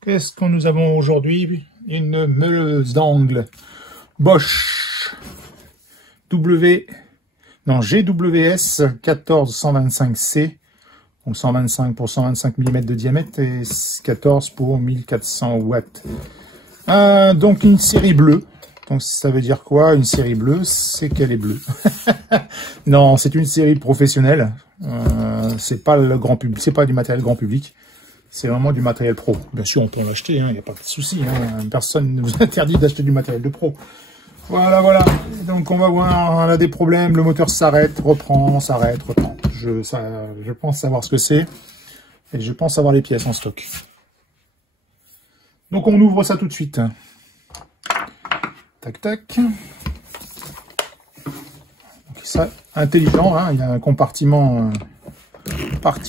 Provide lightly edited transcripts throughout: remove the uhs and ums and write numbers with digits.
Qu'est-ce que nous avons aujourd'hui? Une meuleuse d'angle Bosch GWS 14125C, donc 125 pour 125 mm de diamètre et 14 pour 1400 watts. Donc une série bleue. Donc ça veut dire quoi une série bleue? C'est qu'elle est bleue. Non, c'est une série professionnelle. C'est pas le grand public, c'est pas du matériel grand public. C'est vraiment du matériel pro. Bien sûr, on peut en acheter, il n'y a pas de souci. Personne ne vous interdit d'acheter du matériel de pro. Voilà, voilà. Donc, on va voir, on a des problèmes. Le moteur s'arrête, reprend, s'arrête, reprend. Je pense savoir ce que c'est. Et je pense avoir les pièces en stock. Donc, on ouvre ça tout de suite. Tac, tac. Donc, ça, intelligent, hein. Il y a un compartiment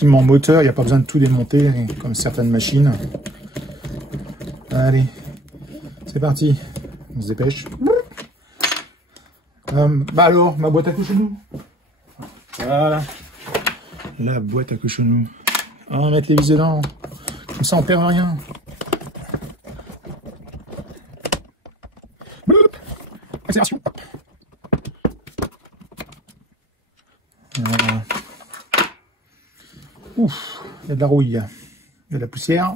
moteur, il n'y a pas besoin de tout démonter comme certaines machines. Allez, c'est parti, on se dépêche. Bah alors, ma boîte à cochonou. Voilà, la boîte à cochonou. On va mettre les vis dedans, comme ça on perd rien. Accélération. Voilà. Ouf, il y a de la rouille, il y a de la poussière,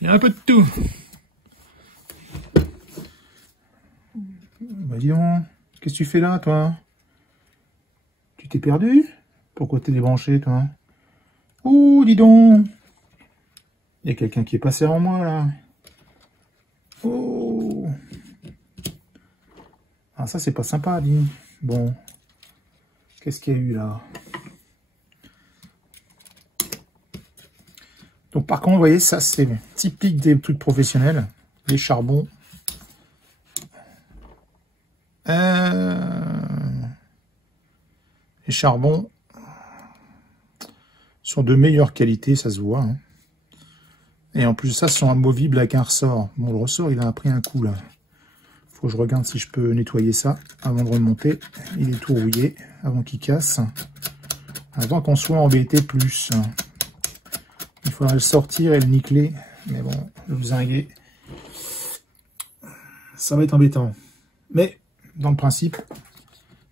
il y a un peu de tout. Bah dis donc, qu'est-ce que tu fais là, toi? Tu t'es perdu? Pourquoi t'es débranché, toi? Oh, dis donc, il y a quelqu'un qui est passé avant moi, là. Oh. Ah, ça, c'est pas sympa, dis. Bon, qu'est-ce qu'il y a eu, là? Donc par contre, vous voyez, ça c'est typique des trucs professionnels, les charbons. Les charbons sont de meilleure qualité, ça se voit. Hein. Et en plus, ça sont amovibles avec un ressort. Bon, le ressort, il a pris un coup là. Faut que je regarde si je peux nettoyer ça avant de remonter. Il est tout rouillé avant qu'il casse. Avant qu'on soit embêté plus. Il faudra le sortir et le nickeler. Mais bon, le zinguer, ça va être embêtant. Mais, dans le principe,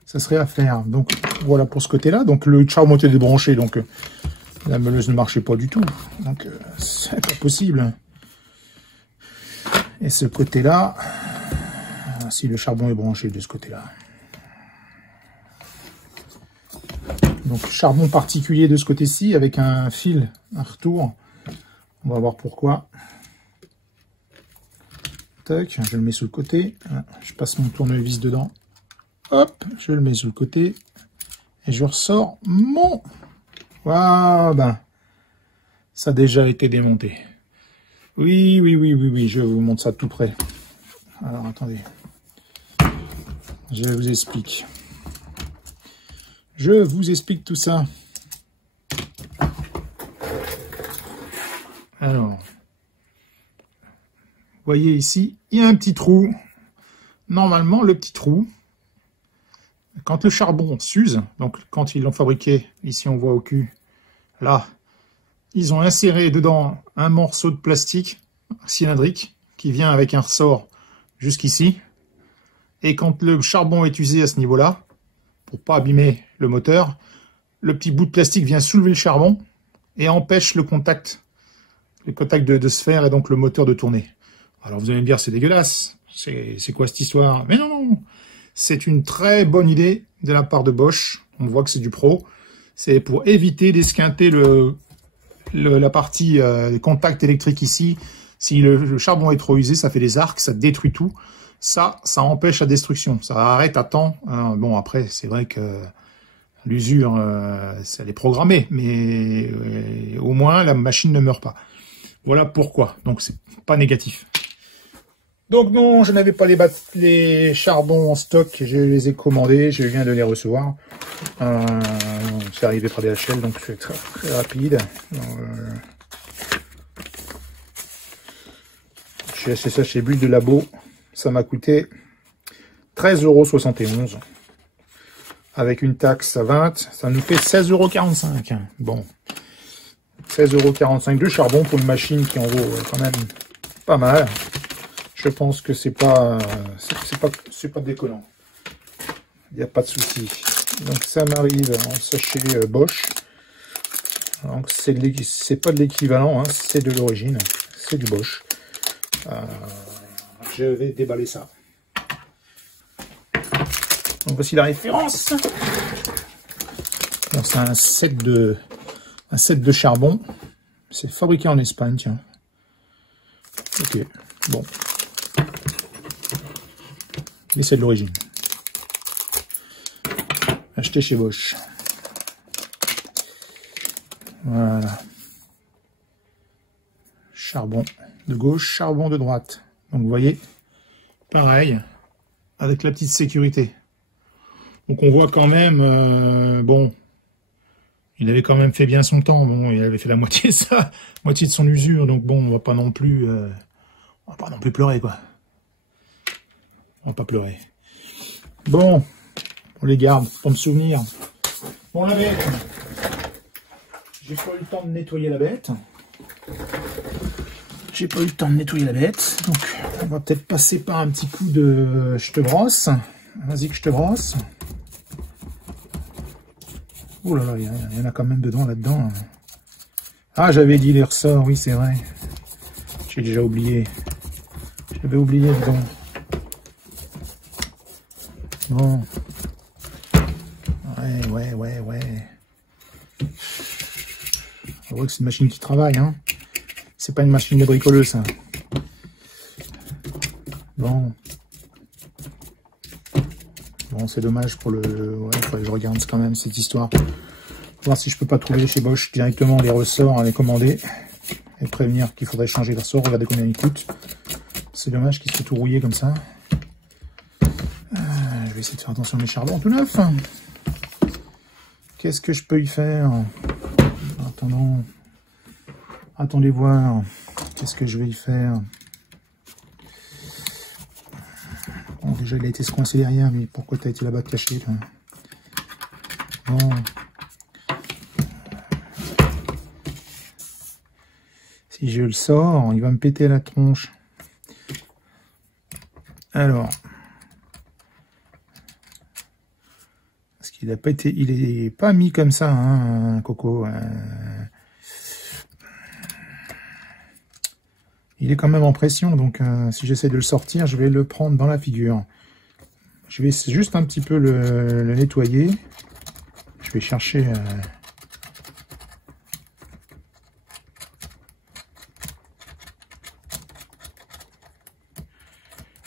ça serait à faire. Donc, voilà pour ce côté-là. Donc, le charbon était débranché. Donc, la meuleuse ne marchait pas du tout. Donc, c'est pas possible. Et ce côté-là, si le charbon est branché de ce côté-là. Donc, charbon particulier de ce côté-ci, avec un fil, un retour. On va voir pourquoi. Tac, je le mets sous le côté. Je passe mon tournevis dedans. Hop, je le mets sous le côté. Et je ressors mon... Voilà. Ça a déjà été démonté. Oui, je vous montre ça tout près. Alors, attendez. Je vous explique. Je vous explique tout ça. Alors, vous voyez ici, il y a un petit trou. Normalement, le petit trou, quand le charbon s'use, donc quand ils l'ont fabriqué, ici on voit au cul, là, ils ont inséré dedans un morceau de plastique cylindrique qui vient avec un ressort jusqu'ici. Et quand le charbon est usé à ce niveau-là, pour pas abîmer le moteur, le petit bout de plastique vient soulever le charbon et empêche le contact de se faire et donc le moteur de tourner. Alors vous allez me dire, c'est dégueulasse, c'est quoi cette histoire? Mais non, c'est une très bonne idée de la part de Bosch. On voit que c'est du pro. C'est pour éviter d'esquinter la partie contact électrique ici. Si le charbon est trop usé, ça fait des arcs, ça détruit tout. Ça empêche la destruction. Ça arrête à temps. Bon, après, c'est vrai que l'usure, elle est programmée, mais au moins, la machine ne meurt pas. Voilà pourquoi. Donc, c'est pas négatif. Donc, non, je n'avais pas les charbons en stock. Je les ai commandés. Je viens de les recevoir. C'est arrivé par DHL, donc c'est très, très rapide. J'ai acheté ça chez Bulle de Labo. Ça m'a coûté 13,71 €. avec une taxe à 20, ça nous fait 16,45 €. Bon, 16,45 € de charbon pour une machine qui en vaut quand même pas mal. Je pense que c'est pas déconnant. Il n'y a pas de souci. Donc ça m'arrive en sachet Bosch. Donc c'est pas de l'équivalent, hein, c'est de l'origine, c'est du Bosch. Je vais déballer ça. Donc voici la référence. C'est un set de charbon. C'est fabriqué en Espagne, tiens. Ok, bon. Mais c'est de l'origine. Acheté chez Bosch. Voilà. Charbon de gauche, charbon de droite. Donc vous voyez, pareil, avec la petite sécurité. Donc on voit quand même, bon, il avait quand même fait bien son temps. Bon, il avait fait la moitié de ça, moitié de son usure. Donc bon, on va pas non plus pleurer, quoi. On va pas pleurer. Bon, on les garde pour me souvenir. Bon, la bête, j'ai pas eu le temps de nettoyer la bête. Donc on va peut-être passer par un petit coup de je te brosse. Vas-y que je te brosse. Oh là là, il y en a quand même dedans là-dedans. Ah, j'avais dit les ressorts, oui c'est vrai. J'ai déjà oublié. J'avais oublié dedans. Bon. Ouais. On voit que c'est une machine qui travaille, hein. C'est pas une machine de bricoleuse, ça. Bon, c'est dommage pour le... Ouais, faudrait que je regarde quand même cette histoire. Voir si je peux pas trouver chez Bosch directement les ressorts à les commander. Et prévenir qu'il faudrait changer les ressorts. Regardez combien ils coûtent. C'est dommage qu'ils soient tout rouillés comme ça. Je vais essayer de faire attention à mes charbons tout neufs. Qu'est-ce que je peux y faire? Attendez voir. Qu'est-ce que je vais y faire? Bon, déjà, il a été se coincer derrière, mais pourquoi tu as été là-bas caché, là? Bon. Si je le sors, il va me péter la tronche. Alors. Parce qu'il n'a pas été... Il est pas mis comme ça, hein, Coco. Il est quand même en pression, donc si j'essaie de le sortir, je vais le prendre dans la figure. Je vais juste un petit peu le nettoyer. Je vais chercher...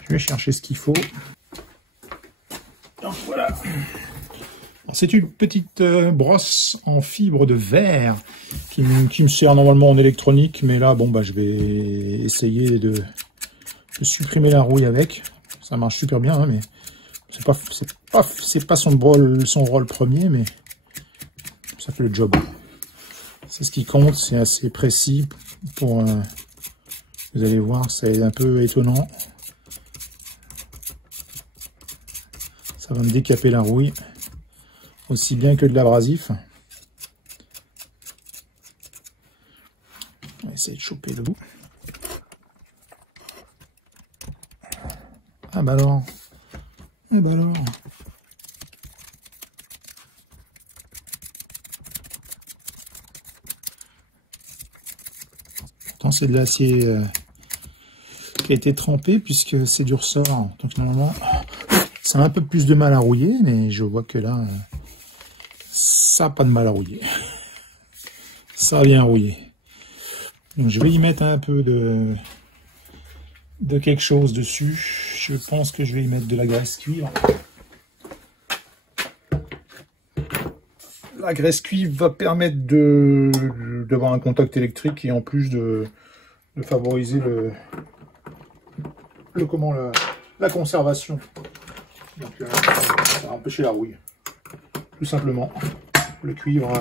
Je vais chercher ce qu'il faut. Donc voilà. C'est une petite brosse en fibre de verre qui me sert normalement en électronique, mais là, bon, bah, je vais essayer de supprimer la rouille avec. Ça marche super bien, hein, mais c'est pas son rôle premier, mais ça fait le job. C'est ce qui compte, c'est assez précis pour. Vous allez voir, c'est un peu étonnant. Ça va me décaper la rouille. Aussi bien que de l'abrasif. On va essayer de choper le bout. Ah bah alors. Eh bah alors. Pourtant c'est de l'acier qui a été trempé puisque c'est du ressort. Donc normalement, ça a un peu plus de mal à rouiller, mais je vois que là... ça n'a pas de mal à rouiller. Ça a bien rouillé. Donc je vais y mettre un peu de quelque chose dessus. Je pense que je vais y mettre de la graisse cuivre. La graisse cuivre va permettre d'avoir un contact électrique et en plus de favoriser la conservation. Donc ça va empêcher la rouille. Tout simplement. Le cuivre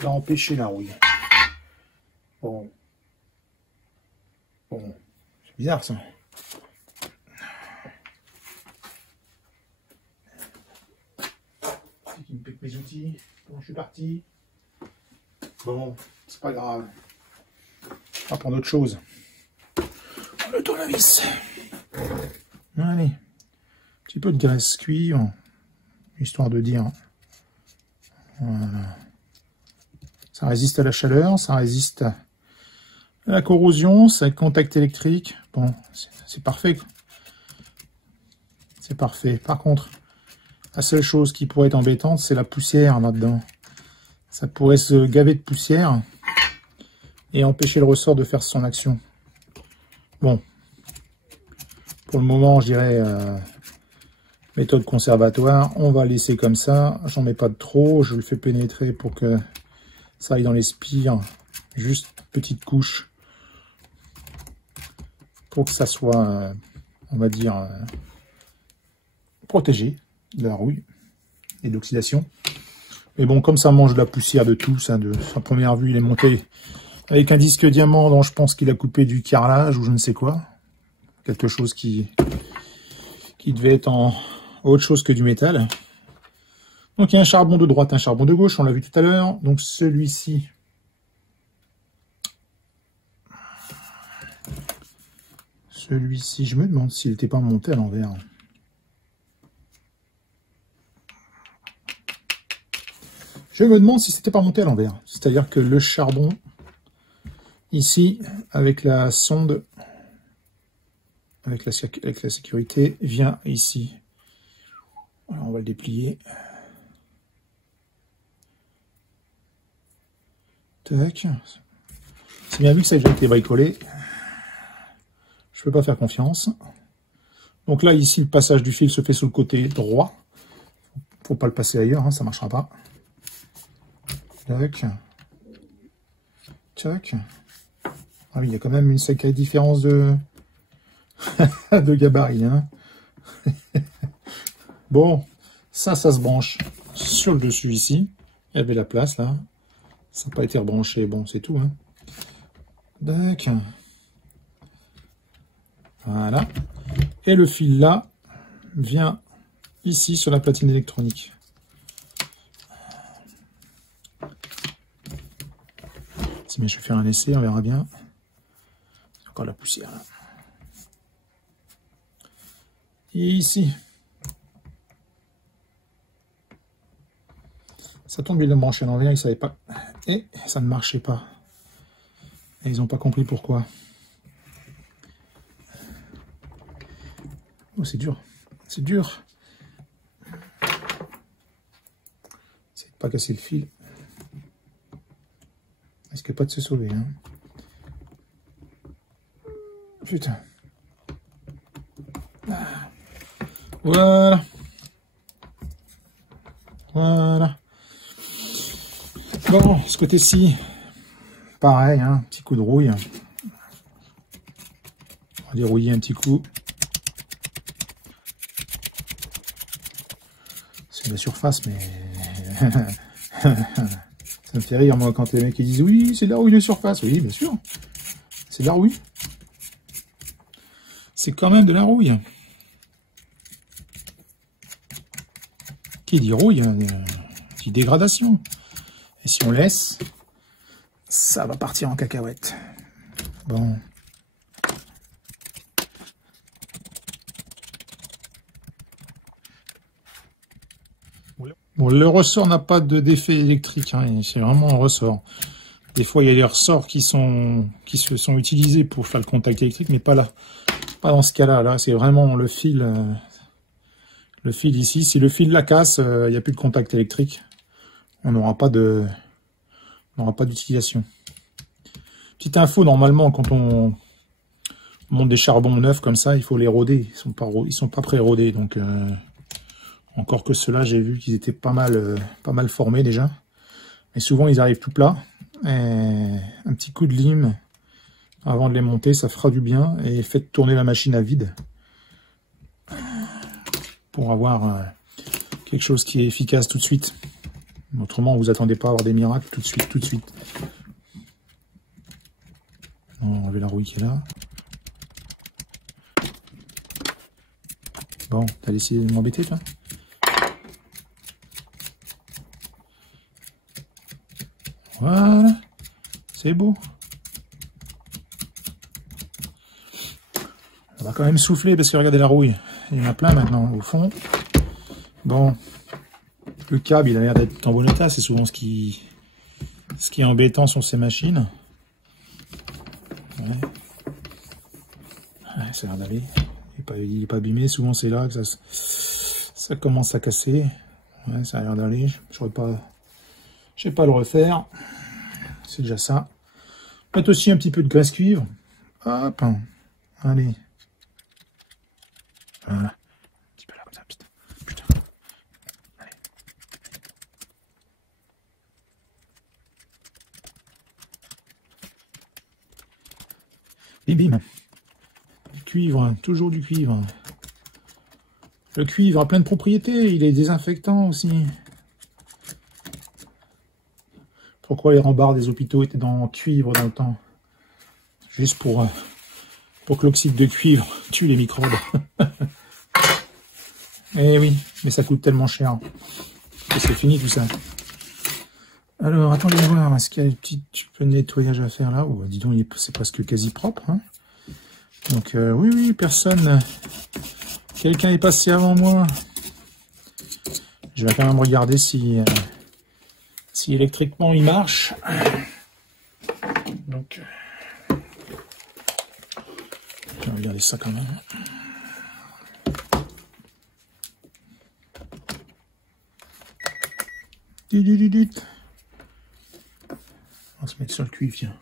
va empêcher la rouille. Bon, c'est bizarre ça. qui me pique mes outils. Bon, je suis parti. Bon, c'est pas grave. On va prendre autre chose. Le tournevis. Allez. Un petit peu de graisse cuivre. Histoire de dire. Voilà. Ça résiste à la chaleur, ça résiste à la corrosion, ça a contact électrique. Bon, c'est parfait. C'est parfait. Par contre, la seule chose qui pourrait être embêtante, c'est la poussière là-dedans. Ça pourrait se gaver de poussière et empêcher le ressort de faire son action. Bon, pour le moment, je dirais méthode conservatoire. On va laisser comme ça. J'en mets pas de trop. Je le fais pénétrer pour que ça aille dans les spires. Juste petite couche pour que ça soit, on va dire, protégé de la rouille et de l'oxydation. Mais bon, comme ça mange de la poussière de tout, ça, de sa première vue, il est monté avec un disque diamant dont je pense qu'il a coupé du carrelage ou je ne sais quoi. Quelque chose qui devait être en autre chose que du métal. Donc il y a un charbon de droite, un charbon de gauche, on l'a vu tout à l'heure. Donc celui-ci, je me demande s'il n'était pas monté à l'envers. Je me demande si c'était pas monté à l'envers. C'est-à-dire que le charbon, ici, avec la sonde, avec la sécurité, vient ici. Alors on va le déplier. Tac. C'est bien vu que ça a déjà été bricolé. Je ne peux pas faire confiance. Donc là, ici, le passage du fil se fait sur le côté droit. Faut pas le passer ailleurs, hein, ça ne marchera pas. Tac. Tac. Ah oui, il y a quand même une sacrée différence de, de gabarit. Hein. Bon, ça se branche sur le dessus ici. Il y avait la place là. Ça n'a pas été rebranché. Bon, c'est tout. Hein. Tac. Voilà. Et le fil là vient ici sur la platine électronique. Mais je vais faire un essai, on verra bien. Encore la poussière là. Et ici. Ça tombe, ils l'ont branché à l'envers, ils ne savaient pas. Et ça ne marchait pas. Et ils n'ont pas compris pourquoi. Oh, c'est dur. C'est dur. C'est de pas casser le fil. Risque pas de se sauver. Hein. Putain. Voilà. Voilà. Bon, ce côté-ci, pareil, hein, petit coup de rouille. On va dérouiller un petit coup. C'est de la surface, mais... Ça me fait rire, moi, quand les mecs ils disent « Oui, c'est de la rouille de surface. » Oui, bien sûr. C'est de la rouille. C'est quand même de la rouille. Qui dit rouille, dit dégradation. Et si on laisse, ça va partir en cacahuète. Bon. Bon, le ressort n'a pas d'effet électrique, hein, c'est vraiment un ressort. Des fois, il y a des ressorts qui se sont utilisés pour faire le contact électrique, mais pas là. Pas dans ce cas-là. Là, c'est vraiment le fil ici. Si le fil la casse, il n'y a plus de contact électrique. On n'aura pas d'utilisation. Petite info, normalement, quand on monte des charbons neufs comme ça, il faut les roder. Ils sont pas pré-rodés, donc... Encore que ceux-là, j'ai vu qu'ils étaient pas mal formés déjà. Mais souvent, ils arrivent tout plats. Et un petit coup de lime avant de les monter, ça fera du bien. Et faites tourner la machine à vide pour avoir quelque chose qui est efficace tout de suite. Autrement, vous attendez pas à avoir des miracles tout de suite. On va enlever la rouille qui est là. Bon, t'as décidé de m'embêter, toi ? Voilà. C'est beau. On va quand même souffler parce que regardez la rouille. Il y en a plein maintenant au fond. Bon. Le câble, il a l'air d'être en bon état. C'est souvent ce qui est embêtant sur ces machines. Ouais. Ouais, ça a l'air d'aller. Il n'est pas abîmé. Souvent, c'est là que ça commence à casser. Ouais, ça a l'air d'aller. Je ne vais pas le refaire. C'est déjà ça. Mettre aussi un petit peu de graisse cuivre. Hop. Allez. Voilà. Un petit peu là, comme ça. Putain. Allez. Et bim. Du cuivre. Toujours du cuivre. Le cuivre a plein de propriétés. Il est désinfectant aussi. Pourquoi les rembarres des hôpitaux étaient dans cuivre dans le temps? Juste pour que l'oxyde de cuivre tue les microbes. Eh oui, mais ça coûte tellement cher. Et c'est fini tout ça. Alors, attendez voir, est-ce qu'il y a un petit peu de nettoyage à faire là? Oh, dis donc, c'est presque quasi propre. Hein. Donc, oui, personne... Quelqu'un est passé avant moi. Je vais quand même regarder si électriquement il marche. Donc, je vais regarder ça quand même. On va se mettre sur le cuivre, tiens.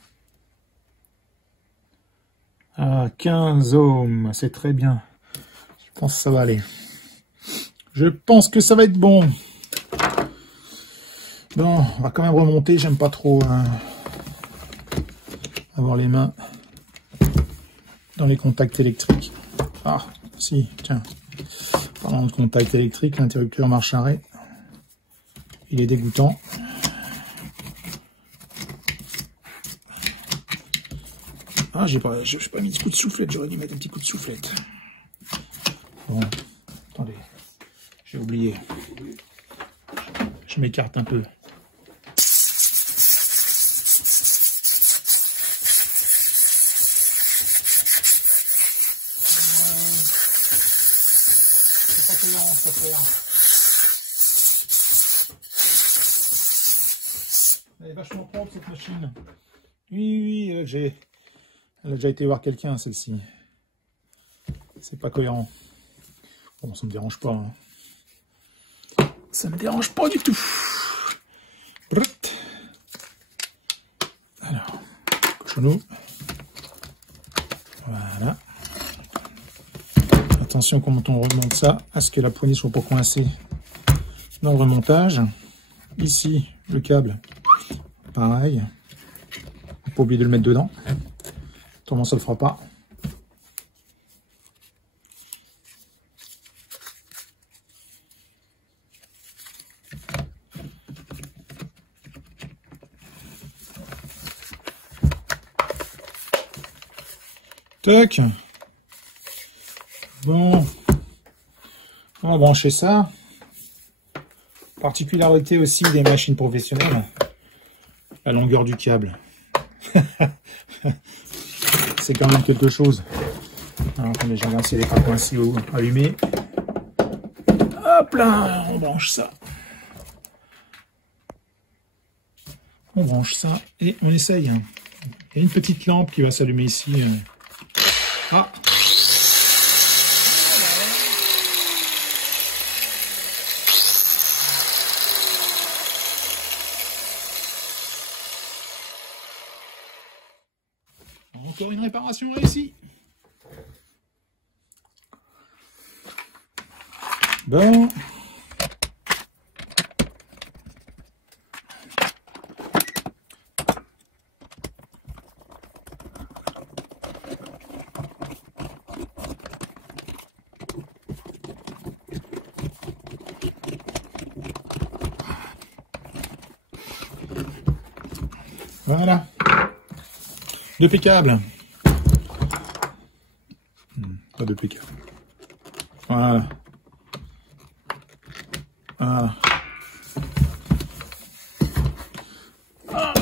Ah, 15 ohms, c'est très bien. Je pense que ça va aller. Je pense que ça va être bon. Bon, on va quand même remonter. J'aime pas trop avoir les mains dans les contacts électriques. Ah, si, tiens. Parlant de contact électrique, l'interrupteur marche arrêt. Il est dégoûtant. Ah, j'ai pas mis de coup de soufflette. J'aurais dû mettre un petit coup de soufflette. Bon, attendez. J'ai oublié. Je m'écarte un peu. C'est pas cohérent, ça fait. Elle est vachement propre cette machine. Oui, elle a déjà été voir quelqu'un celle-ci. C'est pas cohérent. Bon, ça me dérange pas. Hein. Ça me dérange pas du tout. Brut. Alors, cochonou. Voilà. Attention quand on remonte ça, à ce que la poignée soit pas coincée dans le remontage. Ici, le câble, pareil. Pas oublier de le mettre dedans. Autrement, ça le fera pas. Tac. Bon. On va brancher ça. Particularité aussi des machines professionnelles. La longueur du câble. C'est quand même quelque chose. Alors, attendez, je regarde si elle n'est pas coincée ou allumée. Hop là, on branche ça. On branche ça et on essaye. Il y a une petite lampe qui va s'allumer ici. Ah! Encore une réparation réussie. Bon. Voilà. 2 câbles. Pas 2 câbles. Voilà. Voilà. Ah.